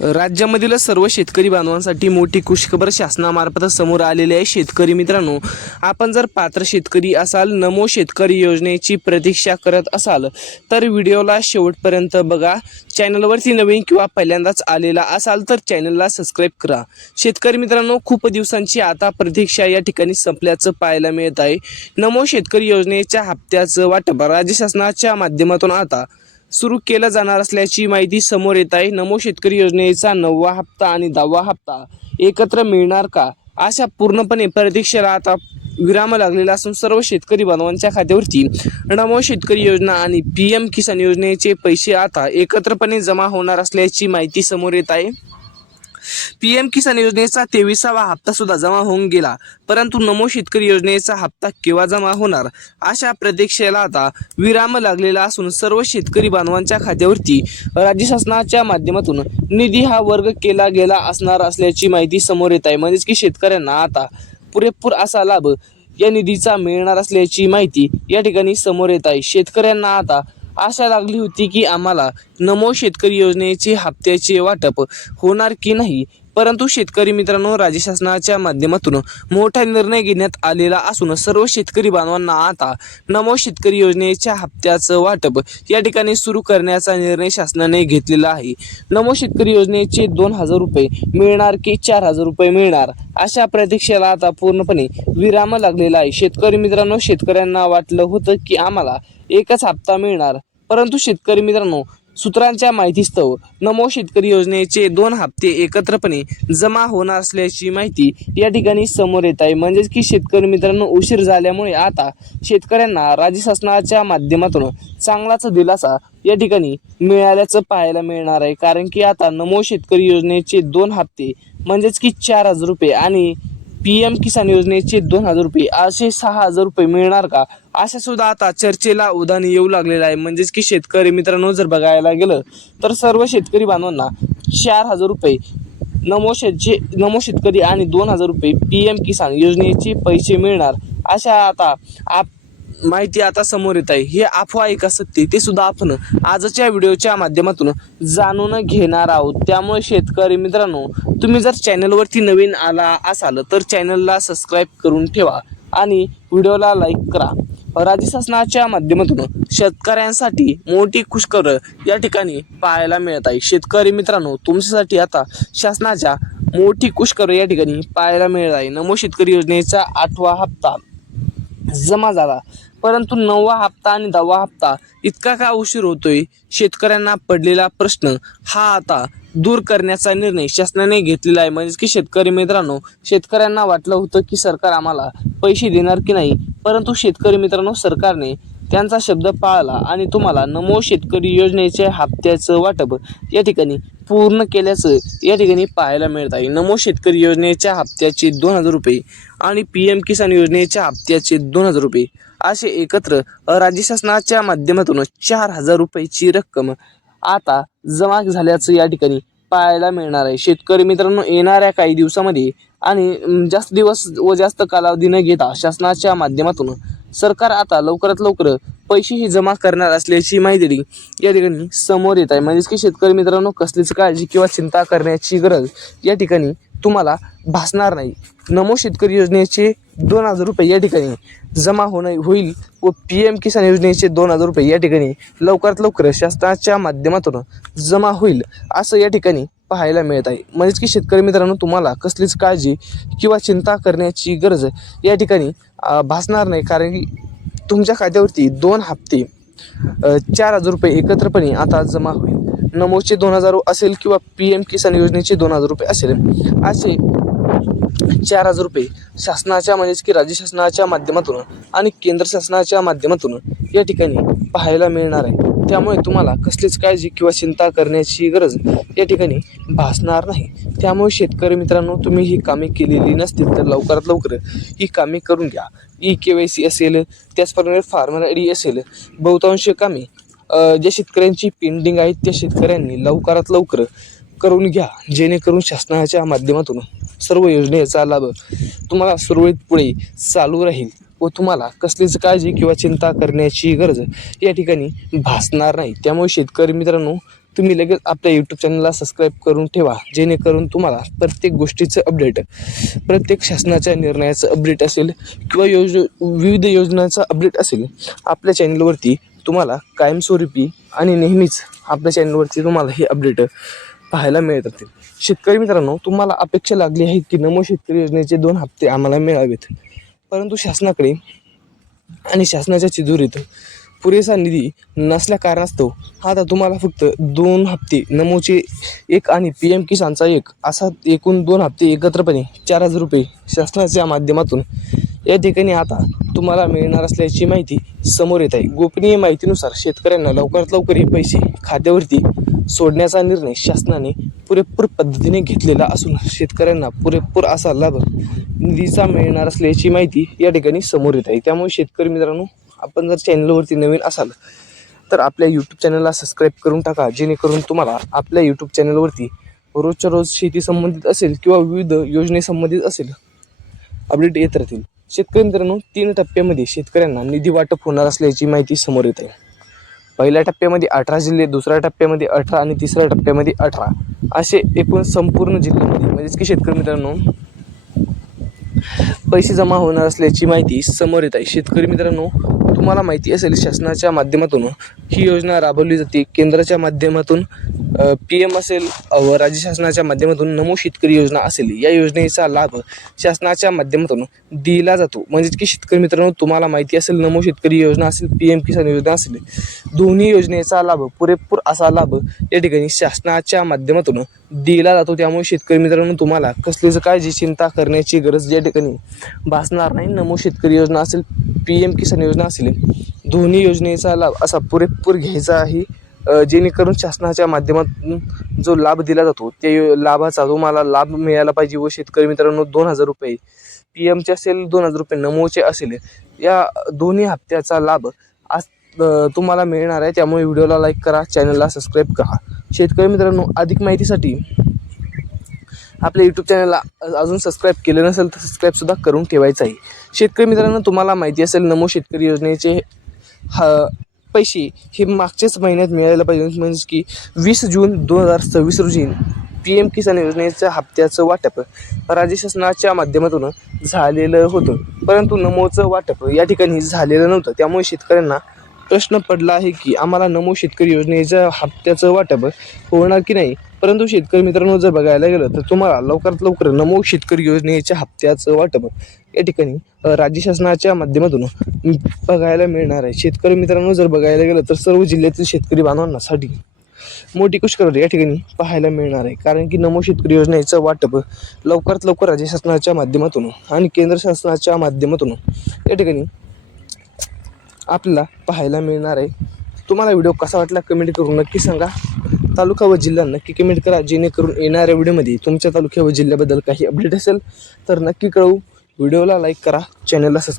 राज्यामधील सर्व शेतकरी बांधवांसाठी मोठी खुशखबर शासनामार्फत समोर आलेली आहे। शेतकरी मित्रांनो, आपण जर पात्र शेतकरी असाल, नमो शेतकरी योजनेची प्रतीक्षा करत असाल तर व्हिडिओला शेवटपर्यंत बघा। चॅनलवरती नवीन किंवा पहिल्यांदाच आलेला असाल तर चॅनलला सबस्क्राईब करा। शेतकरी मित्रांनो, खूप दिवसांची आता प्रतीक्षा या ठिकाणी संपल्याचं पाहायला मिळत आहे। नमो शेतकरी योजनेच्या हप्त्याचं वाटप राज्य शासनाच्या माध्यमातून आता सुरू केलं जाणार असल्याची माहिती समोर येत आहे। नमो शेतकरी योजनेचा 9वा हप्ता आणि 10वा हप्ता एकत्र मिळणार का, अशा पूर्णपणे प्रतीक्षेला आता विराम लागलेला असून सर्व शेतकरी बांधवांच्या खात्यावरती नमो शेतकरी योजना आणि PM किसान योजनेचे पैसे आता एकत्रपणे जमा होणार असल्याची माहिती समोर येत आहे। PM किसान योजनेचा 23वा हप्ता सुद्धा जमा होऊन गेला, परंतु नमो शेतकरी योजनेचा हप्ता केव्हा जमा होणार अशा प्रतीक्षेला आता विराम लागलेला असून सर्व शेतकरी बांधवांच्या खात्यावरती राज्य शासनाच्या माध्यमातून निधी हा वर्ग केला गेला असणार असल्याची माहिती समोर येत आहे। म्हणजेच की शेतकऱ्यांना आता पुरेपूर असा लाभ या निधीचा मिळणार असल्याची माहिती या ठिकाणी समोर येत आहे। शेतकऱ्यांना आता आशा लागली होती की आम्हाला नमो शेतकरी योजनेचे हप्त्याचे वाटप होणार की नाही, परंतु शेतकरी मित्रांनो, राज्य शासनाच्या माध्यमातून मोठा निर्णय घेण्यात आलेला असून सर्व शेतकरी बांधवांना आता नमो शेतकरी योजनेच्या हप्त्याचं वाटप या ठिकाणी सुरू करण्याचा निर्णय शासनाने घेतलेला आहे। नमो शेतकरी योजनेचे 2000 रुपये मिळणार की 4000 रुपये मिळणार अशा प्रतीक्षेला आता पूर्णपणे विराम लागलेला आहे। शेतकरी मित्रांनो, शेतकऱ्यांना वाटलं होतं की आम्हाला एकच हप्ता मिळणार, परंतु शेतकरी मित्रांनो, सूत्रांच्या माहितीस्तव नमो शेतकरी योजनेचे 2 हप्ते एकत्रपणे जमा होणार असल्याची माहिती या ठिकाणी समोर येत आहे। म्हणजेच की शेतकरी मित्रांनो, उशीर झाल्यामुळे आता शेतकऱ्यांना राज्य शासनाच्या माध्यमातून चांगलाच दिलासा या ठिकाणी मिळाल्याचं पाहायला मिळणार आहे। कारण की आता नमो शेतकरी योजनेचे 2 हप्ते म्हणजेच की 4000 रुपये आणि PM किसान योजनेचे 2000 रुपये असे 6000 रुपये मिळणार का, अशा सुद्धा आता चर्चेला उधाण येऊ लागलेला आहे। म्हणजेच की शेतकरी मित्रांनो, जर बघायला गेलं तर सर्व शेतकरी बांधवांना 4000 रुपये नमो शेतकरी आणि 2000 रुपये PM किसान योजनेचे पैसे मिळणार अशा आता माहिती आता समोर येत आहे। हे अफवा आहे का सत्य, ते सुद्धा आपण आजच्या व्हिडिओच्या माध्यमातून जाणून घेणार आहोत। त्यामुळे शेतकरी मित्रांनो, तुम्ही जर चॅनलवरती नवीन आला असाल तर चॅनलला सबस्क्राईब करून ठेवा आणि व्हिडिओला लाईक करा। राज्य शासनाच्या माध्यमातून शेतकऱ्यांसाठी मोठी खुशखबर या ठिकाणी पाहायला मिळत आहे। शेतकरी मित्रांनो, तुमच्यासाठी आता शासनाच्या मोठी खुशखबर या ठिकाणी पाहायला मिळत आहे। नमो शेतकरी योजनेचा 8वा हप्ता जमा झाला, परंतु 9वा हप्ता आणि 10वा हप्ता इतका का उशीर होतोय, शेतकऱ्यांना पडलेला प्रश्न हा आता दूर करण्याचा निर्णय शासनाने घेतलेला आहे। म्हणजे की शेतकरी मित्रांनो, शेतकऱ्यांना वाटलं होतं की सरकार आम्हाला पैसे देणार की नाही, परंतु शेतकरी मित्रांनो, सरकारने त्यांचा शब्द पाळला आणि तुम्हाला नमो शेतकरी योजनेच्या हप्त्याचं वाटप या ठिकाणी पूर्ण केल्याचं या ठिकाणी पाहायला मिळत आहे। नमो शेतकरी योजनेच्या हप्त्याचे 2000 रुपये आणि PM किसान योजनेच्या हप्त्याचे 2000 रुपये असे एकत्र राज्य शासनाच्या माध्यमातून 4000 रुपयाची रक्कम आता जमा झाल्याचं या ठिकाणी पाहायला मिळणार आहे। शेतकरी मित्रांनो, येणाऱ्या काही दिवसामध्ये आणि जास्त दिवस व जास्त कालावधी न घेता शासनाच्या माध्यमातून सरकार आता लवकरात लवकर पैसेही जमा करणार असल्याची माहिती या ठिकाणी समोर येत आहे। म्हणजेच की शेतकरी मित्रांनो, कसलीच काळजी किंवा चिंता करण्याची गरज या ठिकाणी तुम्हाला भासणार नाही। नमो शेतकरी योजनेचे 2000 रुपये या ठिकाणी जमा होईल व PM किसान योजनेचे 2000 रुपये या ठिकाणी लवकरात लवकर शासनाच्या माध्यमातून जमा होईल असं या ठिकाणी पाहायला मिळत आहे। म्हणजेच की शेतकरी मित्रांनो, तुम्हाला कसलीच काळजी किंवा चिंता करण्याची गरज या ठिकाणी भासणार नाही, कारण की तुमच्या खात्यावरती 2 हप्ते 4000 रुपये एकत्रपणे आता जमा होईल। नमोचे 2000 असेल किंवा PM किसान योजनेचे 2000 रुपये असेल, असे 4000 रुपये शासनाच्या म्हणजेच की राज्य शासनाच्या माध्यमातून आणि केंद्र शासनाच्या माध्यमातून या ठिकाणी पाहायला मिळणार आहे। त्यामुळे तुम्हाला कसलीच काळजी किंवा चिंता करण्याची गरज या ठिकाणी भासणार नाही। त्यामुळे शेतकरी मित्रांनो, तुम्ही ही कामे केलेली नसतील तर लवकरात लवकर ही कामे करून घ्या। KYC असेल, त्याचप्रमाणे फार्मर ID असेल, बहुतांश कामे ज्या शेतकऱ्यांची पेंडिंग आहेत त्या शेतकऱ्यांनी लवकरात लवकर करून घ्या, जेणेकरून शासनाच्या माध्यमातून सर्व योजनेचा लाभ तुम्हाला सुरळीत पुढे चालू राहील व तुम्हाला कसलीच काळजी किंवा चिंता करण्याची गरज या ठिकाणी भासणार नाही। त्यामुळे शेतकरी मित्रांनो, तुम्ही लगेच आपल्या यूट्यूब चॅनलला सबस्क्राईब करून ठेवा, जेणेकरून तुम्हाला प्रत्येक गोष्टीचं अपडेट, प्रत्येक शासनाच्या निर्णयाचं अपडेट असेल किंवा विविध योजनांचा अपडेट असेल, आपल्या चॅनलवरती तुम्हाला कायमस्वरूपी आणि नेहमीच आपल्या चॅनलवरती तुम्हाला हे अपडेट पाहायला मिळत राहतील. शेतकरी मित्रांनो, तुम्हाला अपेक्षा लागली आहे की नमो शेतकरी योजनेचे 2 हप्ते आम्हाला मिळावेत, परंतु शासनाकडे आणि शासनाच्या तिजोरीत पुरेसा निधी नसल्या कारणास्तव आता तुम्हाला फक्त 2 हप्ते नमोचे एक आणि PM किसानचा एक असा एकूण 2 हप्ते एकत्रपणे 4,000 रुपये शासनाच्या माध्यमातून या ठिकाणी आता तुम्हाला मिळणार असल्याची माहिती समोर येत आहे. गोपनीय माहितीनुसार शेतकऱ्यांना लवकरात लवकर हे पैसे खात्यावरती सोडण्याचा निर्णय शासनाने पुरेपूर पद्धतीने घेतलेला असून शेतकऱ्यांना पुरेपूर असा लाभ निधीचा मिळणार असल्याची माहिती या ठिकाणी समोर येत आहे. त्यामुळे शेतकरी मित्रांनो, आपण जर चॅनलवरती नवीन असाल तर आपल्या यूट्यूब चॅनलला सबस्क्राईब करून टाका, जेणेकरून तुम्हाला आपल्या यूट्यूब चॅनलवरती रोजच्या रोज शेती संबंधित असेल किंवा विविध योजनेसंबंधित असेल अपडेट येत राहतील. शेतकरी मित्रांनो, 3 टप्प्यामध्ये शेतकऱ्यांना निधी वाटप होणार असल्याची माहिती समोर येत आहे. पहिल्या टप्प्यामध्ये 18 जिल्हे, दुसऱ्या टप्प्यामध्ये 18 आणि तिसऱ्या टप्प्यामध्ये 18 असे एकूण संपूर्ण जिल्ह्यामध्ये म्हणजेच की शेतकरी मित्रांनो पैसे जमा होणार असल्याची माहिती समोर येत आहे. शेतकरी मित्रांनो, तुम्हाला माहिती असेल शासनाच्या माध्यमातून ही योजना राबवली जाते. केंद्राच्या माध्यमातून PM असेल व राज्य शासनाच्या माध्यमातून नमो शेतकरी योजना असेल, या योजनेचा लाभ शासनाच्या माध्यमातून दिला जातो. म्हणजेच की शेतकरी मित्रांनो, तुम्हाला माहिती असेल नमो शेतकरी योजना असेल, PM किसान योजना असेल, दोन्ही योजनेचा लाभ पुरेपूर असा लाभ या ठिकाणी शासनाच्या माध्यमातून दिला जातो. त्यामुळे शेतकरी मित्रांनो, तुम्हाला कसलीच काळजी चिंता करण्याची गरज या ठिकाणी भासणार नाही. नमो शेतकरी योजना असेल, PM किसान योजना असेल, दोन्ही योजनेचा लाभ असा पुरेपूर घ्यायचा आहे, जेणेकरून शासनाच्या माध्यमातून जो लाभ दिला जातो त्या लाभाचा तुम्हाला लाभ मिळाला पाहिजे. व शेतकरी मित्रांनो, 2,000 रुपये PMचे असेल, 2,000 रुपये नमोचे असेल, या दोन्ही हप्त्याचा लाभ आज तुम्हाला मिळणार आहे. त्यामुळे व्हिडिओला लाईक करा, चॅनलला सबस्क्राईब करा. शेतकरी मित्रांनो, अधिक माहितीसाठी आपल्या यूट्यूब चॅनलला अजून सबस्क्राईब केलं नसेल तर सबस्क्राईबसुद्धा करून ठेवायचं आहे. शेतकरी मित्रांनो, तुम्हाला माहिती असेल नमो शेतकरी योजनेचे पैसे हे मागच्याच महिन्यात मिळायला पाहिजे. म्हणजे की 20 जून 2026 रोजी PM किसान योजनेच्या हप्त्याचं वाटप राज्य शासनाच्या माध्यमातून झालेलं होतं, परंतु नमोचं वाटप या ठिकाणी झालेलं नव्हतं. त्यामुळे शेतकऱ्यांना प्रश्न पडला आहे की आम्हाला नमो शेतकरी योजनेच्या हप्त्याचं वाटप होणार की नाही. परंतु शेतकरी मित्रांनो, जर बघायला गेलं तर तुम्हाला लवकरात लवकर नमो शेतकरी योजनेच्या हप्त्याचं वाटप या ठिकाणी राज्य शासनाच्या माध्यमातून बघायला मिळणार आहे. शेतकरी मित्रांनो, जर बघायला गेलं तर सर्व जिल्ह्यातील शेतकरी बांधवांसाठी मोठी खुशखबरी या ठिकाणी पाहायला मिळणार आहे. कारण की नमो शेतकरी योजनेचं वाटप लवकरात लवकर राज्य शासनाच्या माध्यमातून आणि केंद्र शासनाच्या माध्यमातून या ठिकाणी आपल्याला पाहायला मिळणार आहे. तुम्हाला व्हिडिओ कसा वाटला कमेंट करून नक्की सांगा. तालुका व जिल्हा नक्की कमेंट करा, जेणेकरून येणाऱ्या व्हिडिओमध्ये तुमच्या तालुक्या व जिल्ह्याबद्दल काही अपडेट असेल तर नक्की कळवू. व्हिडिओला लाईक करा, चॅनलला सबस्क्राईब